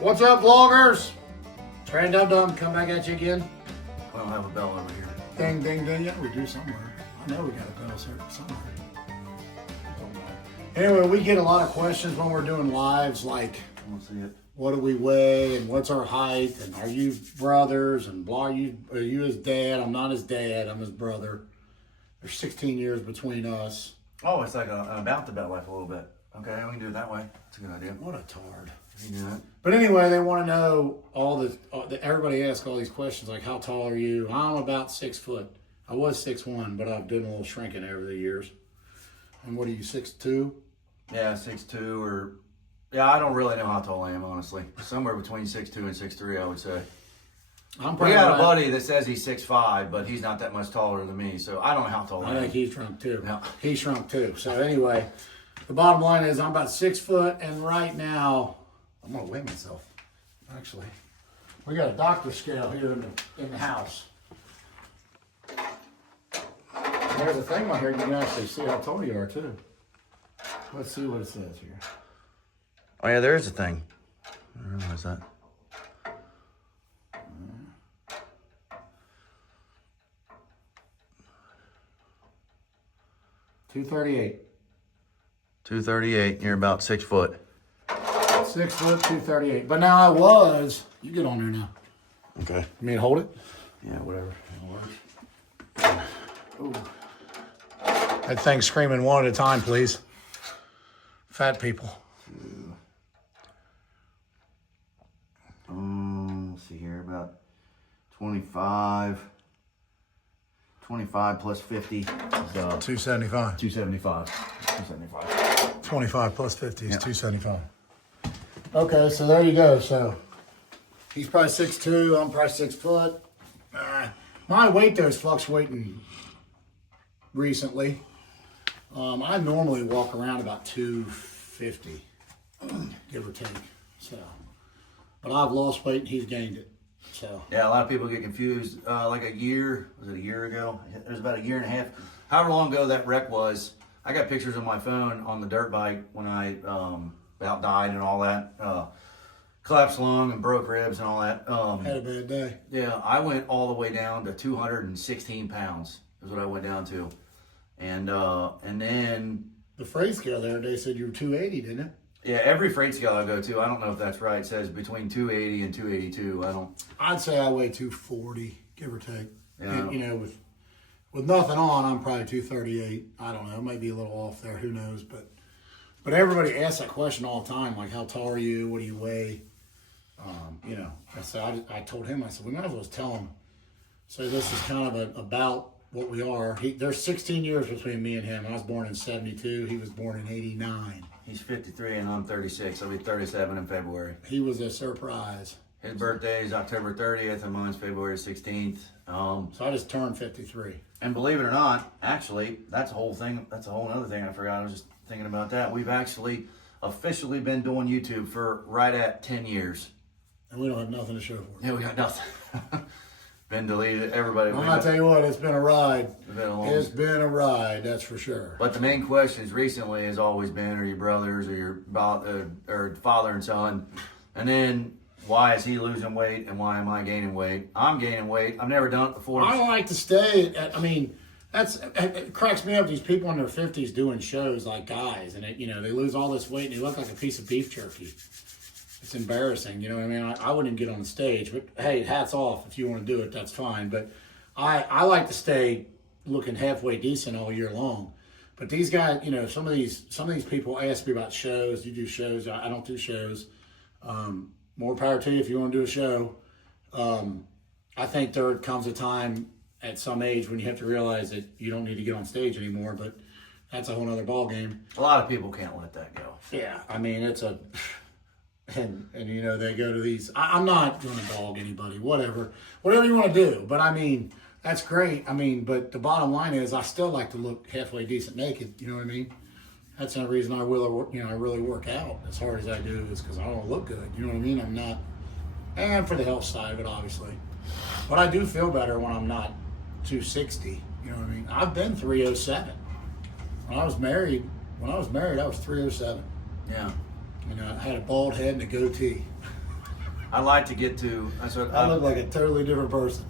What's up, vloggers? Trey Dum come back at you again. I don't have a bell over here. Ding, ding, ding. Yeah, we do somewhere. I know we got a bell somewhere. Anyway, we get a lot of questions when we're doing lives, like, I want to see it. what do we weigh, and what's our height, and are you brothers, and blah, are you his dad? I'm not his dad, I'm his brother. There's 16 years between us. Oh, it's like about the bell life a little bit. Okay, we can do it that way. That's a good idea. What a tard. You can do that. But anyway, they want to know everybody asks all these questions, like, how tall are you? I'm about 6 foot. I was 6'1", but I've done a little shrinking over the years. And what are you, 6'2"? Yeah, 6'2", or yeah, I don't really know how tall I am, honestly. Somewhere between 6'2" and 6'3", I would say. We got a buddy that says he's 6'5", but he's not that much taller than me, so I don't know how tall I am. I think he's shrunk too. Yeah. He shrunk too. So anyway, the bottom line is I'm about 6 foot, and right now I'm gonna weigh myself. Actually, we got a doctor scale here in the house. There's a thing on here you can actually see how tall you are too. Let's see what it says here. Oh yeah, there is a thing. I didn't realize that. $238. 238. You're about 6 foot. 6 foot, 238. But now you get on there now. Okay. You mean hold it? Yeah, whatever. Ooh. That thing's screaming one at a time, please. Fat people. Let's see here, about 25. 25 plus 50 is 275. 275. 275. 25 plus 50 is Yeah. 275. Okay, so there you go. So he's probably 6'2", I'm probably 6 foot. My weight though is fluctuating recently. I normally walk around about 250, give or take. So, but I've lost weight and he's gained it. So Yeah, a lot of people get confused. Like a year ago? It was about a year and a half. However long ago that wreck was, I got pictures on my phone on the dirt bike when I about died and all that. Collapsed lung and broke ribs and all that. had a bad day. Yeah, I went all the way down to 216 pounds is what I went down to. And then... The freight scale there, they said you were 280, didn't it? Yeah, every freight scale I go to, I don't know if that's right, says between 280 and 282. I'd say I weigh 240, give or take. Yeah. And, you know, with nothing on, I'm probably 238. I don't know, maybe a little off there, who knows? But everybody asks that question all the time, like, how tall are you? What do you weigh? You know, I told him, I said, we might as well tell him. So this is kind of about what we are. There's 16 years between me and him. I was born in 72. He was born in 89. He's 53 and I'm 36. I'll be 37 in February. He was a surprise. His birthday is October 30th and mine's February 16th. So I just turned 53. And believe it or not, actually, that's a whole thing. That's a whole other thing I forgot. I was just thinking about that. We've actually officially been doing YouTube for right at 10 years. And we don't have nothing to show for it. Yeah, we got nothing. Been deleted. Everybody. I'm gonna tell you what, it's been a ride. It's been a ride, that's for sure. But the main questions recently has always been, are you brothers or your or father and son? And then, why is he losing weight and why am I gaining weight? I'm gaining weight. I've never done it before. I don't like to stay it cracks me up, these people in their 50s doing shows like guys, and they lose all this weight and they look like a piece of beef jerky. It's embarrassing, you know what I mean? I wouldn't get on the stage, but hey, hats off if you want to do it, that's fine. But I like to stay looking halfway decent all year long. But these guys, some of these people ask me about shows. You do shows? I don't do shows. More power to you if you want to do a show. I think there comes a time at some age when you have to realize that you don't need to get on stage anymore. But that's a whole other ball game. A lot of people can't let that go. Yeah, I mean And they go to these. I'm not going to dog anybody. Whatever you want to do. But I mean, that's great. I mean, but the bottom line is, I still like to look halfway decent naked. You know what I mean? That's the reason I really work out as hard as I do, is because I want to look good. You know what I mean? I'm not, and for the health side of it, obviously. But I do feel better when I'm not 260. You know what I mean? I've been 307. When I was married, I was 307. Yeah. I had a bald head and a goatee. I like to get to. That's what I look like a totally different person.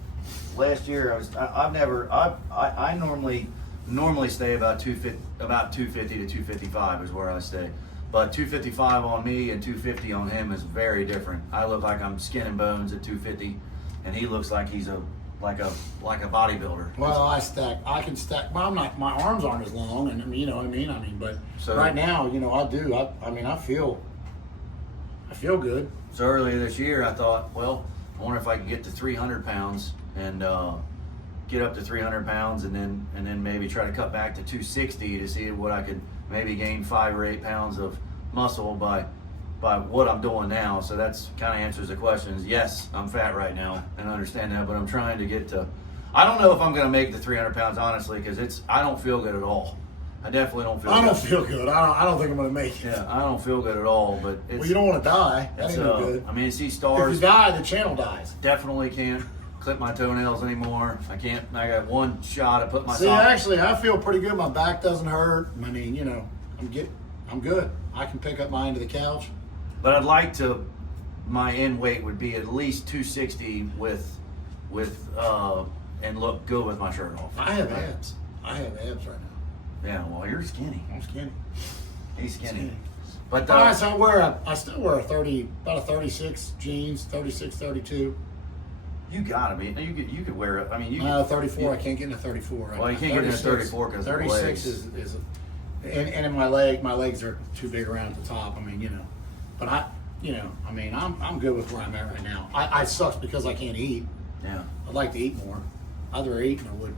Last year I normally stay about 250 to 255 is where I stay. But 255 on me and 250 on him is very different. I look like I'm skin and bones at 250, and he looks like he's like a bodybuilder. Well, I can stack. Well, I'm not. My arms aren't as long, and I mean, you know what I mean. But So- right now, you know, I do. I mean, I feel good. So earlier this year, I thought, well, I wonder if I can get to 300 pounds and get up to 300 pounds, and then maybe try to cut back to 260 to see what I could maybe gain 5 or 8 pounds of muscle by what I'm doing now. So that's kind of answers the questions. Yes, I'm fat right now, and I understand that, but I'm trying to get to. I don't know if I'm going to make the 300 pounds honestly, because I don't feel good at all. I definitely don't feel. I good. don't feel good. I don't think I'm gonna make it. Yeah, I don't feel good at all. But it's, Well, you don't want to die. That it's, ain't no good. I mean, see If stars. you die, the channel dies. Definitely can't clip my toenails anymore. I can't. I got one shot. I put my See, sock. actually, I feel pretty good. My back doesn't hurt. I mean, you know, I'm good. I can pick up my end of the couch. But I'd like to. My end weight would be at least 260 with and look good with my shirt off. I have abs. I have abs right now. Yeah. Well, you're skinny. I'm skinny. He's skinny. Skinny. But All right, so I still wear about a 36 jeans, 36, 32. you gotta be. You could wear it. I mean, you. 34. I can't get in a 34. Right Well, you now. can't get in a 34 because of the 36 legs. is and in my legs are too big around at the top. I mean, you know, but I'm good with where I'm at right now. I sucks because I can't eat. Yeah. I'd like to eat more. I'd rather eat than I would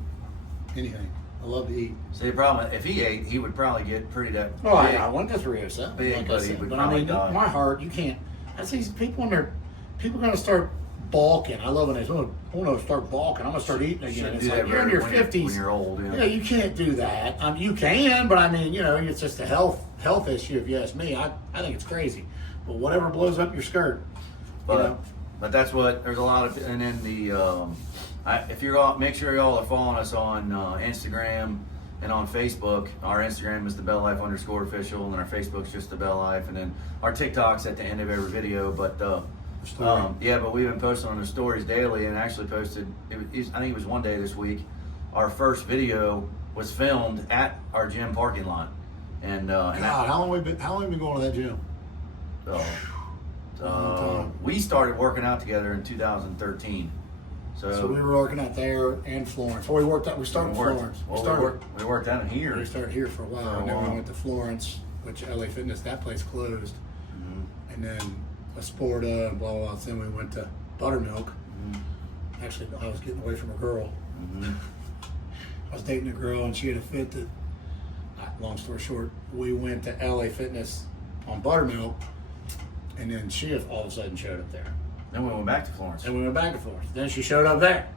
anything. I love to eat. See, the problem, if he ate, he would probably get pretty big. Oh, I went to 307. Big, like I but he said. would But I mean, probably die. my heart, you can't. I see people people are going to start bulking. I love when they say, oh, I want to start bulking. I'm going to start eating again. Shouldn't It's do like, that you're in very- your when you're- 50s. when you're old, yeah. Yeah, you can't do that. You can, but I mean, you know, it's just a health issue if you ask me. I think it's crazy. But whatever blows up your skirt, But you know. but that's what there's a lot of, and then if you're all, make sure y'all are following us on Instagram and on Facebook. Our Instagram is TheBellLife_official, and then our Facebook's just TheBellLife, and then our TikTok's at the end of every video. But Story. but we've been posting on the stories daily, and actually posted. I think it was one day this week. Our first video was filmed at our gym parking lot, and God, how long have we been going to that gym? Long time. We started working out together in 2013. So we were working out there and Florence. So we started Florence. We worked out in here. We started here for a while, and then we went to Florence, which LA Fitness, that place closed. Mm-hmm. And then Esporta and blah, blah, blah. Then we went to Buttermilk. Mm-hmm. Actually, I was getting away from a girl. Mm-hmm. I was dating a girl, and she had a fit that, long story short, we went to LA Fitness on Buttermilk, and then she all of a sudden showed up there. Then we went back to Florence. And we went back and forth. Then she showed up there.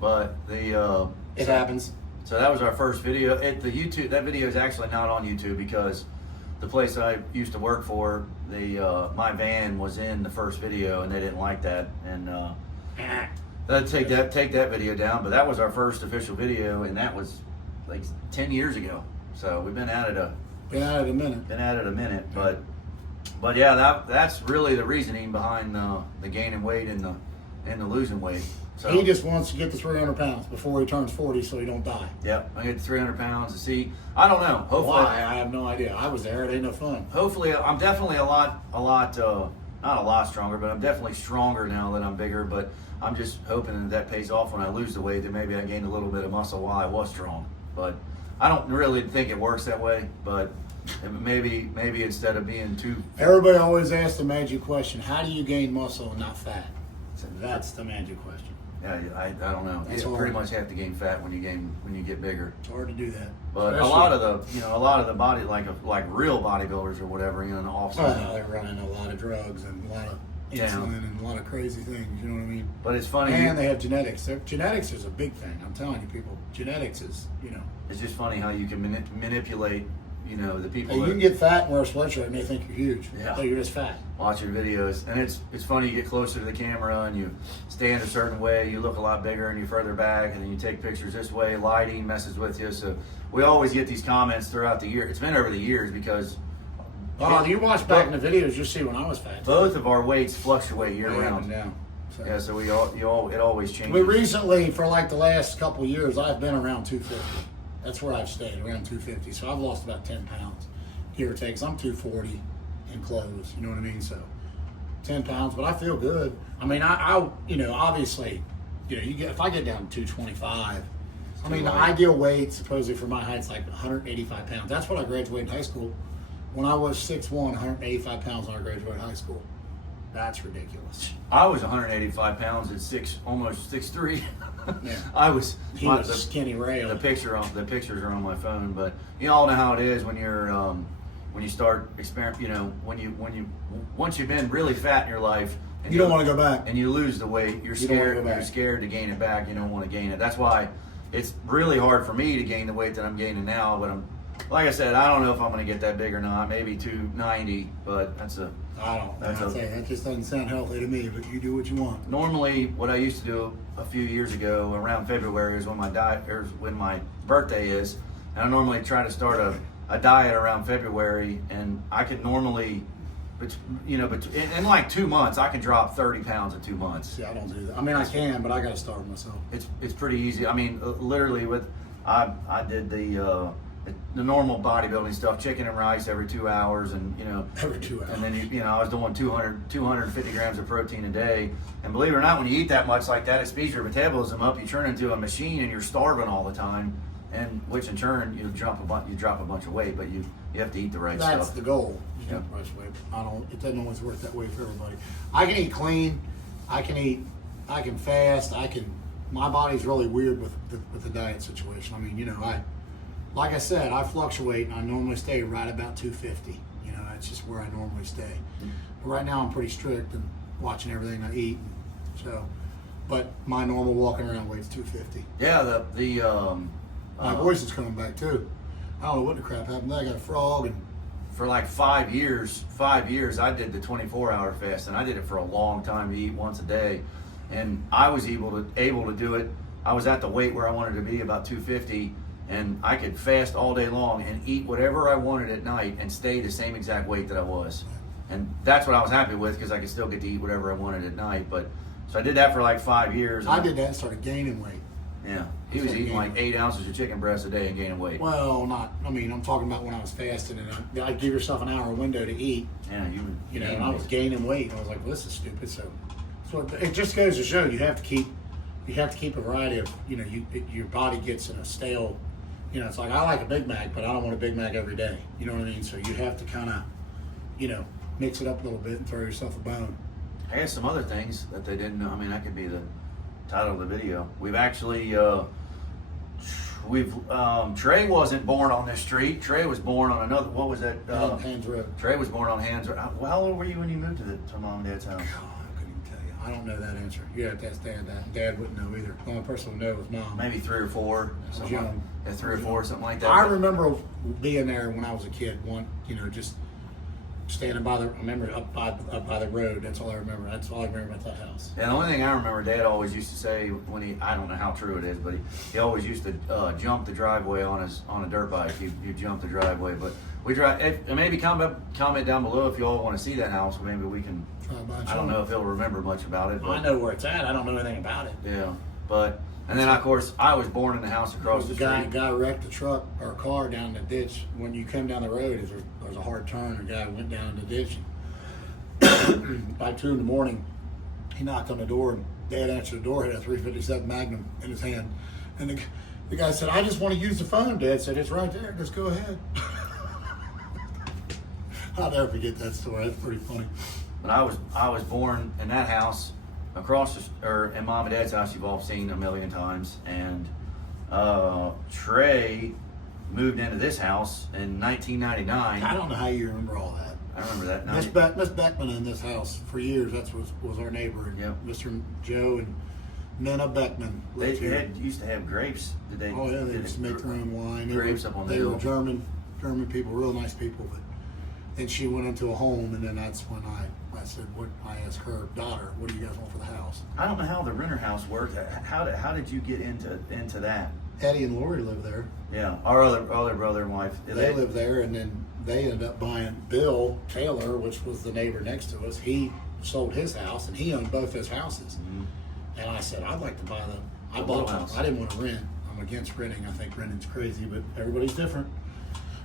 But It happens. So that was our first video. That video is actually not on YouTube because the place I used to work for, my van was in the first video, and they didn't like that, and they'd take that video down. But that was our first official video, and that was like 10 years ago. So we've been at it a minute. But yeah, that's really the reasoning behind the gaining weight and the losing weight. So He just wants to get to 300 pounds before he turns 40 so he don't die. Yep, I get to 300 pounds to see. I don't know. Hopefully, Why? I have no idea. I was there. It ain't no fun. hopefully, I'm definitely not a lot stronger, but I'm definitely stronger now that I'm bigger. But I'm just hoping that pays off when I lose the weight. That maybe I gained a little bit of muscle while I was strong. But I don't really think it works that way. But maybe instead of being too, Everybody always asks the magic question, how do you gain muscle and not fat? So that's the magic question. yeah, I don't know. That's You hard. pretty much have to gain fat when you get bigger. It's hard to do that. But Especially- a lot of the body, like real bodybuilders or whatever, in the off season. Well, they're running a lot of drugs and a lot of Yeah. insulin and a lot of crazy things. You know what I mean? But it's funny. And they have genetics. Genetics is a big thing. I'm telling you, people. Genetics is, It's just funny how you can manipulate, the people Hey, you that can get fat and wear a sweatshirt and they think you're huge. Yeah. So you're just fat. watch your videos. And it's funny, you get closer to the camera and you stand a certain way, you look a lot bigger and you're further back, and then you take pictures this way, lighting messes with you. So we always get these comments throughout the year. It's been over the years because Oh, you watch back in the videos, you'll see when I was fat. Both of our weights fluctuate year Way up and round. down. So. Yeah, so it always changes. We recently, for like the last couple of years, I've been around 250. That's where I've stayed, around 250. So I've lost about 10 pounds, give or take. 'Cause I'm 240 in clothes, you know what I mean? So 10 pounds, but I feel good. I mean, I you know, obviously, you know, if I get down to 225, I mean, the ideal weight, supposedly for my height, is like 185 pounds. That's what I graduated high school. When I was 6'1", 185 pounds when I graduated high school. That's ridiculous. I was 185 pounds at almost 6'3". Yeah. I was. He was a skinny rail. The pictures are on my phone, but you all know how it is when you're when you start you know, once you've been really fat in your life, and you don't want to go back, and you lose the weight. You're scared. You're scared to gain it back. You don't want to gain it. That's why it's really hard for me to gain the weight that I'm gaining now. But like I said, I don't know if I'm going to get that big or not. Maybe 290, but that just doesn't sound healthy to me. But you do what you want. Normally, what I used to do a few years ago around February is when my birthday is, and I normally try to start a diet around February, and I could normally, you know, but in like 2 months, I can drop 30 pounds in 2 months. See, I don't do that. I mean, I can, but I got to starve myself. It's pretty easy. I mean, literally I did the normal bodybuilding stuff, chicken and rice every 2 hours, and you know, every 2 hours. And then you know, I was doing 250 grams of protein a day. And believe it or not, when you eat that much like that, it speeds your metabolism up. You turn into a machine, and you're starving all the time. And which in turn you drop a bunch of weight, but you have to eat the right stuff. That's the goal. You Yeah. eat the right weight. It doesn't always work that way for everybody. I can eat clean. I can fast. My body's really weird with the diet situation. I mean, you know, like I said, I fluctuate, and I normally stay right about 250. You know, that's just where I normally stay. But right now, I'm pretty strict and watching everything I eat. So, but my normal walking around weight's 250. Yeah, My voice is coming back too. I don't know what the crap happened. I got a frog, and for like 5 years, I did the 24-hour fast, and I did it for a long time to eat once a day, and I was able to do it. I was at the weight where I wanted to be, about 250, and I could fast all day long and eat whatever I wanted at night and stay the same exact weight that I was. And that's what I was happy with, because I could still get to eat whatever I wanted at night. But so I did that for like 5 years. I did that and started gaining weight. Yeah, he was eating like 8 ounces of chicken breast a day and gaining weight. Well, I'm talking about when I was fasting, and I'd give yourself an hour window to eat. Yeah, you know, and I was gaining weight. And I was like, well, this is stupid. So it just goes to show you have to keep a variety of, you know, your body gets in a stale, you know, it's like I like a Big Mac, but I don't want a Big Mac every day. You know what I mean? So you have to kind of, you know, mix it up a little bit and throw yourself a bone. I guess some other things that they didn't know. I mean, that could be the title of the video. We've actually, Trey wasn't born on this street. Trey was born on another, what was that? Hands Road. Trey was born on Hands Road. How old were you when you moved to Mom and Dad's house? Oh, I couldn't even tell you. I don't know that answer. You have to ask Dad that. Dad wouldn't know either. The only person who would know was Mom. Maybe 3 or 4. Something young. Like, 3 or 4, something like that. I remember being there when I was a kid. You know, just standing by I remember up by the road. That's all I remember. That's all I remember about that house. And the only thing I remember Dad always used to say when I don't know how true it is, but he always used to jump the driveway on a dirt bike. You jump the driveway, but we drive. Maybe comment down below if you all want to see that house. Maybe we can. I don't know if he'll remember much about it. But, I know where it's at. I don't know anything about it. Yeah, but and then of course I was born in the house across the street. Guy wrecked a truck or a car down the ditch. When you come down the road, there's a hard turn. A guy went down in the ditch. By 2 in the morning, he knocked on the door, and Dad answered the door. He had a .357 Magnum in his hand, and the guy said, "I just want to use the phone." Dad said, "It's right there. Just go ahead." I'll never forget that story. That's pretty funny. But I was born in that house in Mom and Dad's house. You've all seen a million times, and Trey moved into this house in 1999. I don't know how you remember all that. I remember that. Miss Beckman in this house for years. That was our neighbor. Yep. Mr. Joe and Minna Beckman. They used to have grapes. Did they? Oh yeah, they used to make their own wine. Grapes up on the hill. hill. They were German people, real nice people. But then she went into a home, and then that's when I said, I asked her daughter, "What do you guys want for the house?" I don't know how the renter house worked. How did you get into that? Eddie and Lori live there. Yeah, our other brother and wife. They live there, and then they ended up buying Bill Taylor, which was the neighbor next to us. He sold his house, and he owned both his houses. Mm-hmm. And I said, I'd like to buy I bought house. I didn't want to rent. I'm against renting. I think renting's crazy, but everybody's different.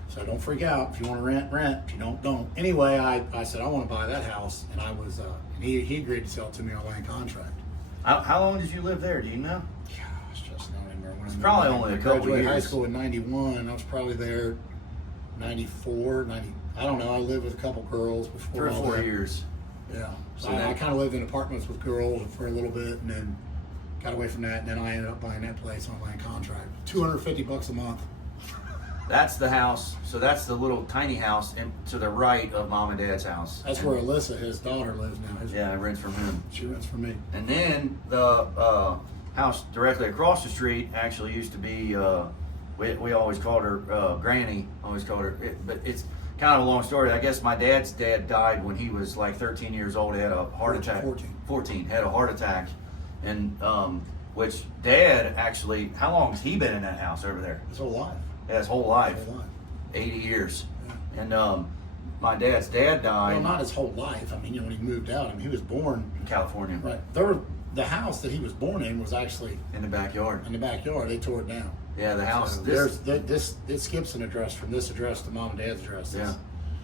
So don't freak out. If you want to rent, rent. If you don't. Anyway, I said I want to buy that house, and I was and he agreed to sell it to me on land contract. How long did you live there? Do you know? Gosh, just not anymore. It's probably only a couple graduated years. high school in '91. I was probably there 94, 90. I don't know. I lived with a couple girls before. 3 or 4 years. Yeah. So I kind of lived in apartments with girls for a little bit, and then got away from that, and then I ended up buying that place on land contract. $250 a month. That's the house. So that's the little tiny house to the right of Mom and Dad's house. That's where Alyssa, his daughter, lives now. Yeah, I rents from him. She rents from me. And then the house directly across the street actually used to be, we always called her Granny, always called her, but it's kind of a long story. I guess my dad's dad died when he was like 13 years old. He had a heart attack. 14, had a heart attack. And which Dad actually, how long has he been in that house over there? His whole life. Yeah, his whole life. His whole life. 80 years. Yeah. And my dad's dad died. Well, not his whole life. I mean, when he moved out, he was born in California. Right. The house that he was born in was actually in the backyard. In the backyard. They tore it down. Yeah, the house. So it skips an address from this address to Mom and Dad's address. Yeah.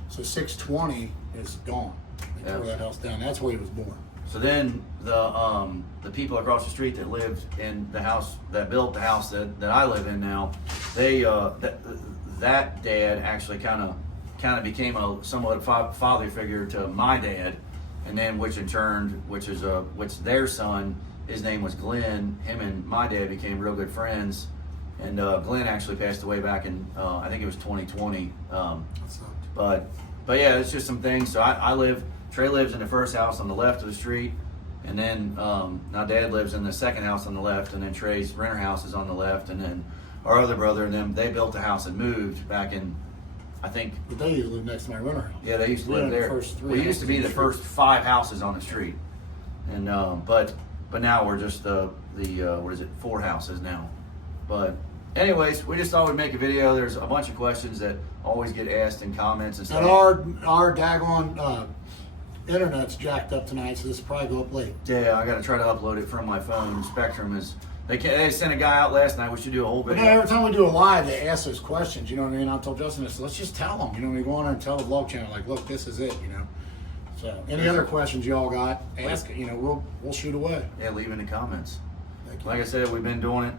So 620 is gone. They tore that house down. That's where he was born. So then the people across the street that lived in the house, that built the house that I live in now, they that dad actually kind of became a somewhat father figure to my dad, and then which their son, his name was Glenn. Him and my dad became real good friends, and Glenn actually passed away back in I think it was 2020. But yeah, it's just some things. So Trey lives in the first house on the left of the street, and then now Dad lives in the second house on the left, and then Trey's renter house is on the left, and then our other brother and them, they built a house and moved back in, I think. But they used to live next to my renter house. Yeah, they used to live there. We used to be the first 5 houses on the street, and but now we're just the 4 houses now. But anyways, we just thought we'd make a video. There's a bunch of questions that always get asked in comments and stuff. And our daggone internet's jacked up tonight, so this will probably go up late. Yeah, I got to try to upload it from my phone. Spectrum is. They sent a guy out last night. We should do a whole video. But every time we do a live, they ask those questions. You know what I mean? I told Justin this. Let's just tell them. You know, we go on there and tell the vlog channel, like, look, this is it. You know. So, any other questions y'all got? Ask it. You know, we'll shoot away. Yeah, leave in the comments. Thank you. Like I said, we've been doing it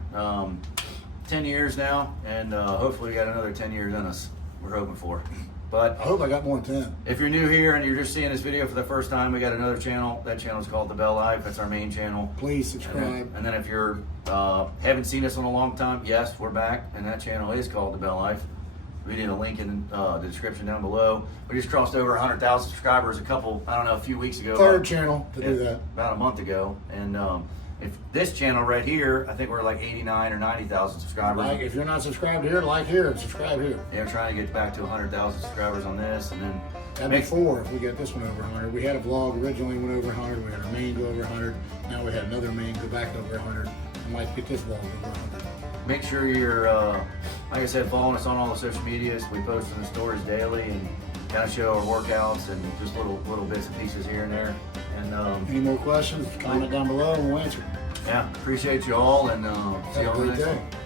10 years now, and hopefully we got another 10 years in us. We're hoping for. But I hope I got more than 10. If you're new here and you're just seeing this video for the first time, we got another channel. That channel is called TheBellLife. That's our main channel. Please subscribe. And then if you're haven't seen us in a long time, yes, we're back, and that channel is called TheBellLife. We did a link in the description down below. We just crossed over 100,000 subscribers a few weeks ago. Third channel to do that. About a month ago. And if this channel right here, I think we're like 89 or 90,000 subscribers. Like, if you're not subscribed here, like here and subscribe here. Yeah, we're trying to get back to 100,000 subscribers on this, and then that'd be 4 if we get this one over 100. We had a vlog originally went over 100. We had our main go over 100. Now we had another main go back over 100. I might get this vlog over 100. Make sure you're, like I said, following us on all the social medias. We post in the stories daily and kind of show our workouts and just little bits and pieces here and there. And any more questions? Comment down below and we'll answer. Yeah, appreciate you all, and see you all Have a next great time. day.